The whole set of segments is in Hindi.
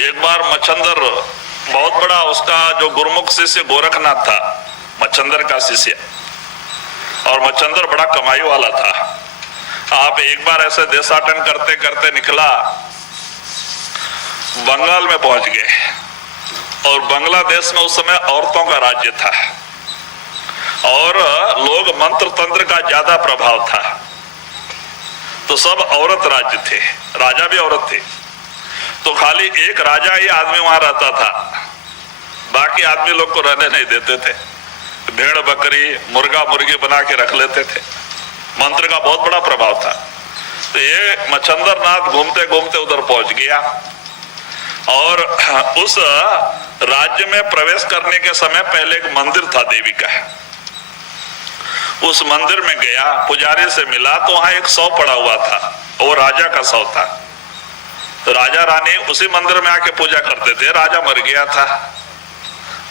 एक बार मच्छंदर बहुत बड़ा, उसका जो गुरुमुख शिष्य गोरखनाथ था, मच्छंदर का शिष्य, और मच्छंदर बड़ा कमाई वाला था। आप एक बार ऐसे देशाटन करते करते निकला, बंगाल में पहुंच गए, और बांग्लादेश में उस समय औरतों का राज्य था और लोग मंत्र तंत्र का ज्यादा प्रभाव था, तो सब औरत राज्य थे, राजा भी औरत थे। तो खाली एक राजा ही आदमी वहां रहता था, बाकी आदमी लोग को रहने नहीं देते थे, भेड़ बकरी मुर्गा मुर्गी बना के रख लेते थे। मंत्र का बहुत बड़ा प्रभाव था। तो ये मच्छंदर नाथ घूमते घूमते उधर पहुंच गया और उस राज्य में प्रवेश करने के समय पहले एक मंदिर था देवी का। उस मंदिर में गया, पुजारी से मिला तो वहां एक शव पड़ा हुआ था, वो राजा का शव था। तो राजा रानी उसी मंदिर में आके पूजा करते थे। राजा मर गया था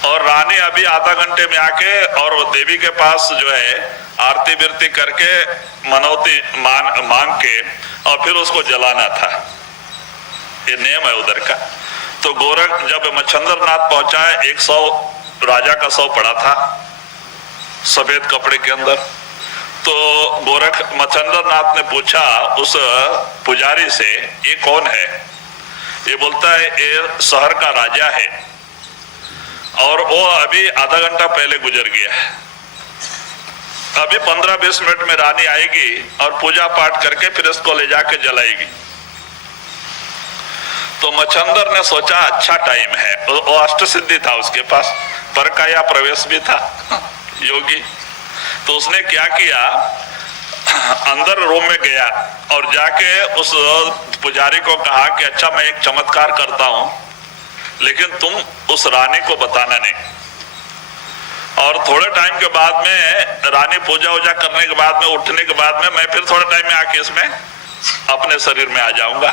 और रानी अभी आधा घंटे में आके और देवी के पास जो है आरती बिरती करके मनौती मांग के और फिर उसको जलाना था, ये नियम है उधर का। तो गोरख जब मच्छंदर नाथ पहुंचा, 100 राजा का शव पड़ा था सफेद कपड़े के अंदर। तो गोरख मच्छंदर नाथ ने पूछा उस पुजारी से, ये कौन है? ये बोलता है ये शहर का राजा है और वो अभी आधा घंटा पहले गुजर गया है, अभी 15-20 मिनट में रानी आएगी और पूजा पाठ करके फिर इसको ले जाके जलाएगी। तो मच्छंदर ने सोचा अच्छा टाइम है, वो अष्ट सिद्धि था उसके पास, परकाया प्रवेश भी था, योगी। तो उसने क्या किया, अंदर रूम में गया और जाके उस पुजारी को कहा कि अच्छा मैं एक चमत्कार करता हूं, लेकिन तुम उस रानी को बताना नहीं। और थोड़े टाइम के बाद में रानी पूजा वूजा करने के बाद में उठने के बाद में मैं फिर थोड़े टाइम में आके इसमें अपने शरीर में आ जाऊंगा,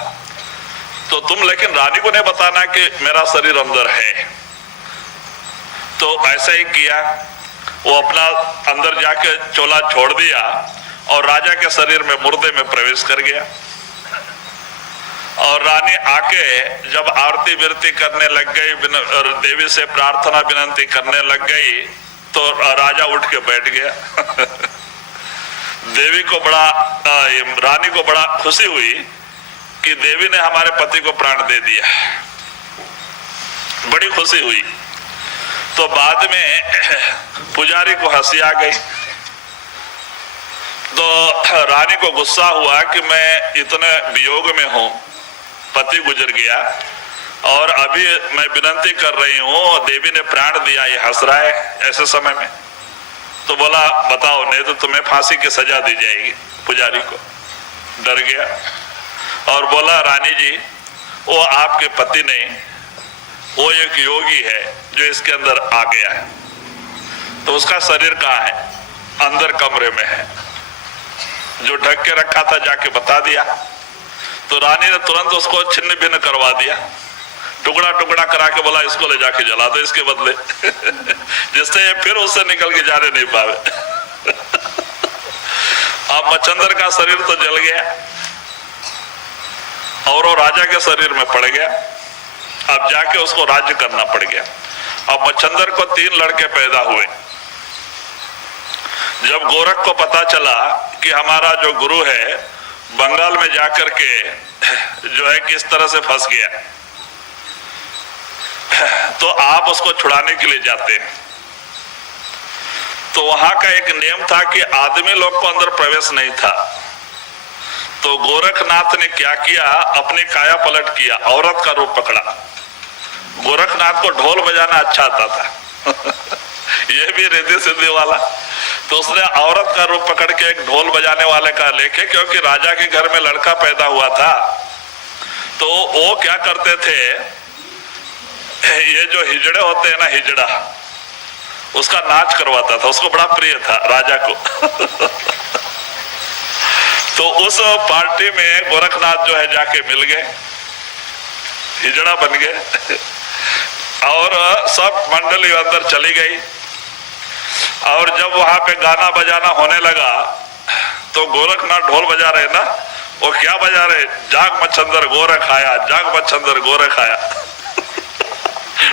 तो तुम लेकिन रानी को नहीं बताना कि मेरा शरीर अंदर है। तो ऐसा ही किया, वो अपना अंदर जाके चोला छोड़ दिया और राजा के शरीर में मुर्दे में प्रवेश कर गया। और रानी आके जब आरती विरती करने लग गई, देवी से प्रार्थना विनंती करने लग गई, तो राजा उठ के बैठ गया। देवी को बड़ा, रानी को बड़ा खुशी हुई कि देवी ने हमारे पति को प्राण दे दिया, बड़ी खुशी हुई। तो बाद में पुजारी को हंसी आ गई, तो रानी को गुस्सा हुआ कि मैं इतने वियोग में हूं, पति गुजर गया और अभी मैं विनंती कर रही हूं, देवी ने प्राण दिया, ये हंस रहा है ऐसे समय में। तो बोला बताओ, नहीं तो तुम्हें फांसी की सजा दी जाएगी। पुजारी को डर गया और बोला रानी जी, वो आपके पति नहीं, वो एक योगी है जो इसके अंदर आ गया है। तो उसका शरीर कहाँ है? अंदर कमरे में है, जो ढक के रखा था जाके बता दिया। तो रानी ने तुरंत उसको छिन्न भिन्न करवा दिया, टुकड़ा टुकड़ा करा के बोला इसको ले जाके जला दो इसके बदले, जिससे फिर उससे निकल के जाने नहीं पावे। अब मच्छंदर का शरीर तो जल गया और वो राजा के शरीर में पड़ गया। अब जाके उसको राज्य करना पड़ गया। अब मच्छंदर को 3 लड़के पैदा हुए। जब गोरख को पता चला कि हमारा जो गुरु है बंगाल में जाकर के जो है किस तरह से फंस गया, तो आप उसको छुड़ाने के लिए जाते हैं। तो वहां का एक नियम था कि आदमी लोग को अंदर प्रवेश नहीं था। तो गोरखनाथ ने क्या किया, अपनी काया पलट किया, औरत का रूप पकड़ा। गोरखनाथ को ढोल बजाना अच्छा आता था ये भी रिद्धि सिद्धि वाला। तो उसने औरत का रूप पकड़ के एक ढोल बजाने वाले का लेके, क्योंकि राजा के घर में लड़का पैदा हुआ था, तो वो क्या करते थे, ये जो हिजड़े होते हैं ना, हिजड़ा, उसका नाच करवाता था, उसको बड़ा प्रिय था राजा को। तो उस पार्टी में गोरखनाथ जो है जाके मिल गए, हिजड़ा बन गए और सब मंडली अंदर चली गई। और जब वहां पे गाना बजाना होने लगा तो गोरखनाथ ढोल बजा रहे ना, वो क्या बजा रहे, जाग मच्छंदर गोरख आया, जाग मच्छंदर गोरख आया।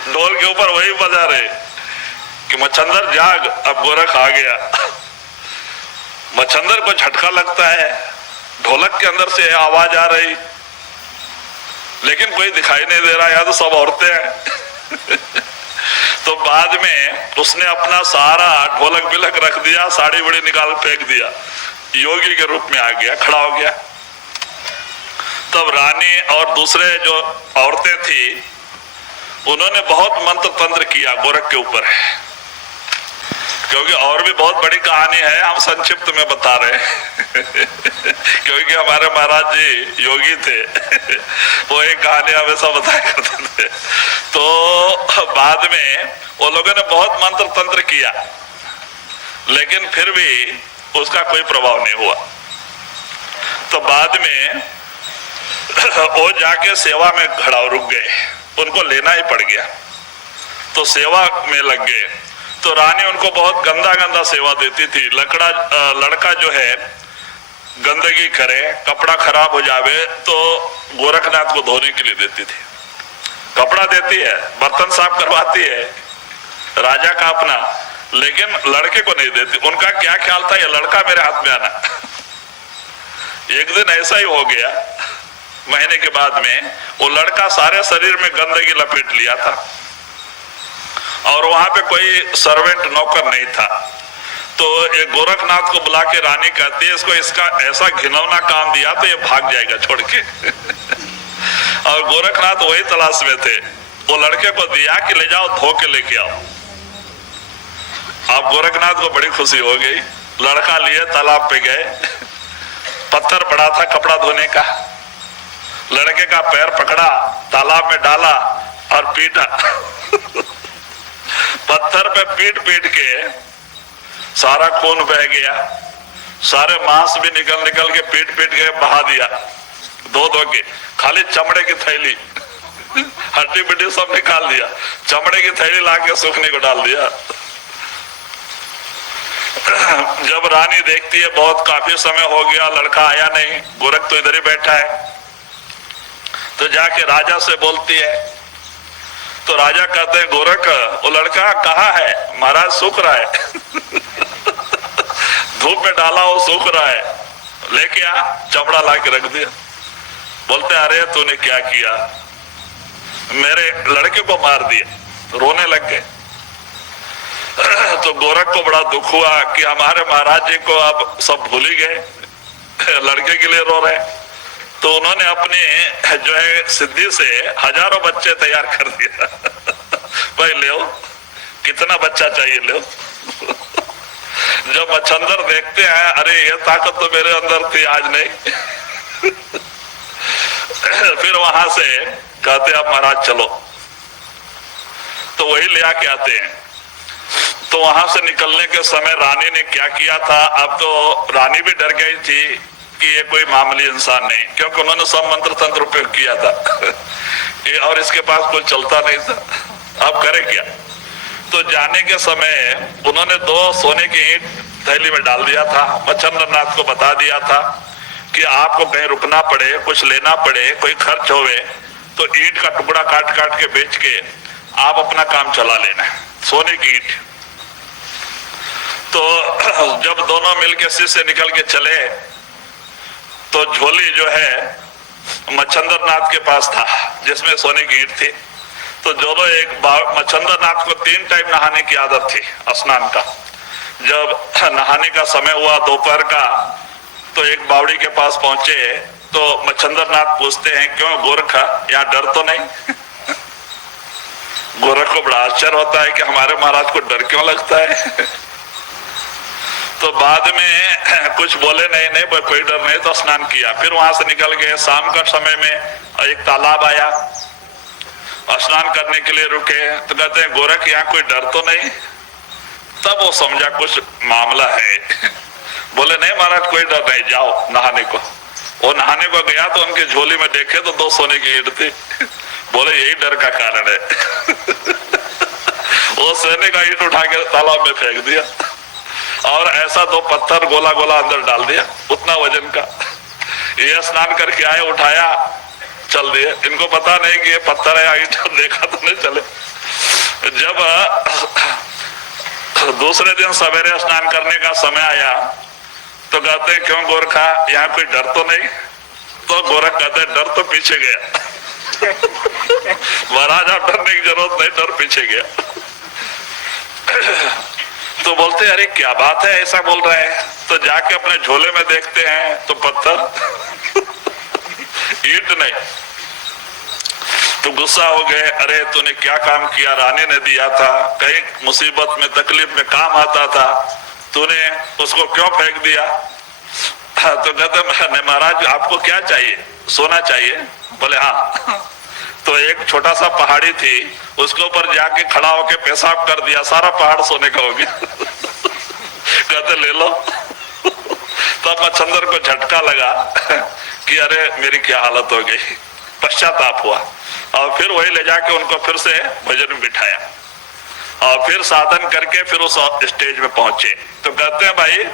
ढोल के ऊपर वही बजा रहे कि मच्छंदर जाग, अब गोरख आ गया। मच्छंदर को झटका लगता है, ढोलक के अंदर से आवाज आ रही, लेकिन कोई दिखाई नहीं दे रहा, या तो सब औरतें हैं। तो बाद में उसने अपना सारा ढोलक बिलक रख दिया, साड़ी बड़ी निकाल फेंक दिया, योगी के रूप में आ गया, खड़ा हो गया। तब रानी और दूसरे जो औरतें थी उन्होंने बहुत मंत्र तंत्र किया गोरख के ऊपर, क्योंकि और भी बहुत बड़ी कहानी है, हम संक्षिप्त में बता रहे हैं। क्योंकि हमारे महाराज जी योगी थे, वो एक कहानी हमेशा बताया करते थे। तो बाद में वो लोगों ने बहुत मंत्र तंत्र किया, लेकिन फिर भी उसका कोई प्रभाव नहीं हुआ। तो बाद में वो जाके सेवा में खड़ा रुक गए, उनको लेना ही पड़ गया, तो सेवा में लग गए। तो रानी उनको बहुत गंदा गंदा सेवा देती थी। लड़का जो है गंदगी करे, कपड़ा खराब हो जावे तो गोरखनाथ को धोने के लिए देती थी, कपड़ा देती है, बर्तन साफ करवाती है राजा का अपना, लेकिन लड़के को नहीं देती। उनका क्या ख्याल था, ये लड़का मेरे हाथ में आना। एक दिन ऐसा ही हो गया, महीने के बाद में वो लड़का सारे शरीर में गंदगी लपेट लिया था, और वहां पे कोई सर्वेंट नौकर नहीं था। तो ये गोरखनाथ को बुला के रानी कहती है, इसको इसका ऐसा घिनौना काम दिया तो ये भाग जाएगा छोड़ के। और गोरखनाथ वही तलाश में थे, वो लड़के को दिया कि ले जाओ धो के लेके आओ। अब गोरखनाथ को बड़ी खुशी हो गई, लड़का लिए तालाब पे गए, पत्थर पड़ा था कपड़ा धोने का, लड़के का पैर पकड़ा, तालाब में डाला और पीटा। पत्थर पे पीट पीट के सारा खून बह गया, सारे मांस भी निकल निकल के पीट पीट के बहा दिया, धो धो के, खाली चमड़े की थैली, हड्डी बिड्डी सब निकाल दिया, चमड़े की थैली लाके सूखने को डाल दिया। जब रानी देखती है बहुत काफी समय हो गया, लड़का आया नहीं, गोरख तो इधर ही बैठा है, तो जाके राजा से बोलती है। तो राजा कहते हैं, गोरख वो लड़का कहाँ है? महाराज सूख रहा है। धूप में डाला वो सूख रहा है, लेके आ, चमड़ा ला के रख दिया। बोलते अरे तूने क्या किया, मेरे लड़के को मार दिया। रोने लग गए। तो गोरख को बड़ा दुख हुआ कि हमारे महाराज जी को अब सब भूल ही गए, लड़के के लिए रो रहे। तो उन्होंने अपने जो है सिद्धि से हजारों बच्चे तैयार कर दिया। भाई ले, कितना बच्चा चाहिए ले। जब मच्छंदर देखते हैं, अरे ये ताकत तो मेरे अंदर थी, आज नहीं। फिर वहां से कहते अब महाराज चलो, तो वही ले आके आते हैं। तो वहां से निकलने के समय रानी ने क्या किया था, अब तो रानी भी डर गई थी कि ये कोई मामूली इंसान नहीं, क्योंकि उन्होंने सब मंत्र तंत्र उपयोग किया था। ये और इसके पास कोई चलता नहीं था, अब करे क्या। तो जाने के समय उन्होंने 2 सोने की ईंट थैली में डाल दिया था, मच्छंद्रनाथ को बता दिया था कि आपको कहीं रुकना पड़े, कुछ लेना पड़े, कोई खर्च होवे तो ईंट का टुकड़ा काट काट के बेच के आप अपना काम चला लेना, सोने की ईंट। तो जब दोनों मिलके शिष्य निकल के चले, तो झोली जो है मच्छंद्रनाथ के पास था जिसमें सोने की ईंट थी। तो दोनों एक मच्छंद्रनाथ को 3 टाइम नहाने की आदत थी, स्नान का। जब नहाने का समय हुआ दोपहर का, तो एक बावड़ी के पास पहुंचे, तो मच्छंद्रनाथ पूछते हैं, क्यों गोरख, यहाँ डर तो नहीं? गोरख को बड़ा आश्चर्य होता है कि हमारे महाराज को डर क्यों लगता है। तो बाद में कुछ बोले नहीं, नहीं कोई डर नहीं, तो स्नान किया। फिर वहां से निकल गए। शाम का समय में एक तालाब आया, स्नान करने के लिए रुके, तो कहते हैं गोरख यहाँ कोई डर तो नहीं? तब वो समझा कुछ मामला है। बोले नहीं महाराज कोई डर नहीं, जाओ नहाने को। वो नहाने को गया तो उनकी झोली में देखे तो 2 सोने की ईंट थी। बोले यही डर का कारण है। वो सोने का ईंट उठा के तालाब में फेंक दिया, और ऐसा 2 पत्थर गोला गोला अंदर डाल दिया, उतना वजन का। ये स्नान करके आए, उठाया, चल दिए। इनको पता नहीं कि ये पत्थर है, ईंट देखा तो नहीं चले। जब दूसरे दिन सवेरे स्नान करने का समय आया तो कहते हैं क्यों गोरखा, यहाँ कोई डर तो नहीं? तो गोरख कहते हैं डर तो पीछे गया। महाराज आप डरने की जरूरत नहीं, डर पीछे गया। तो बोलते अरे क्या बात है, ऐसा बोल रहे हैं? तो जाके अपने झोले में देखते हैं तो पत्थर ईंट नहीं। तो गुस्सा हो गए, अरे तूने क्या काम किया, रानी ने दिया था, कहीं मुसीबत में तकलीफ में काम आता था, तूने उसको क्यों फेंक दिया? तो कहते महाराज आपको क्या चाहिए, सोना चाहिए? बोले हाँ। तो एक छोटा सा पहाड़ी थी, उसके ऊपर जाके खड़ा होके पेशाब कर दिया, सारा पहाड़ सोने का हो गया। कहते ले लो। तो मच्छंदर को झटका लगा कि अरे मेरी क्या हालत हो गई, पश्चाताप हुआ और फिर वही ले जाके उनको फिर से भजन में बिठाया और फिर साधन करके फिर उस स्टेज में पहुंचे। तो कहते हैं भाई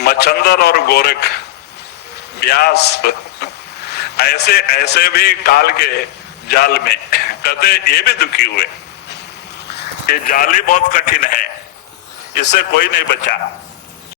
मच्छंदर और गोरख व्यास ऐसे ऐसे भी काल के जाल में, कहते ये भी दुखी हुए, ये जाल ही बहुत कठिन है, इससे कोई नहीं बचा।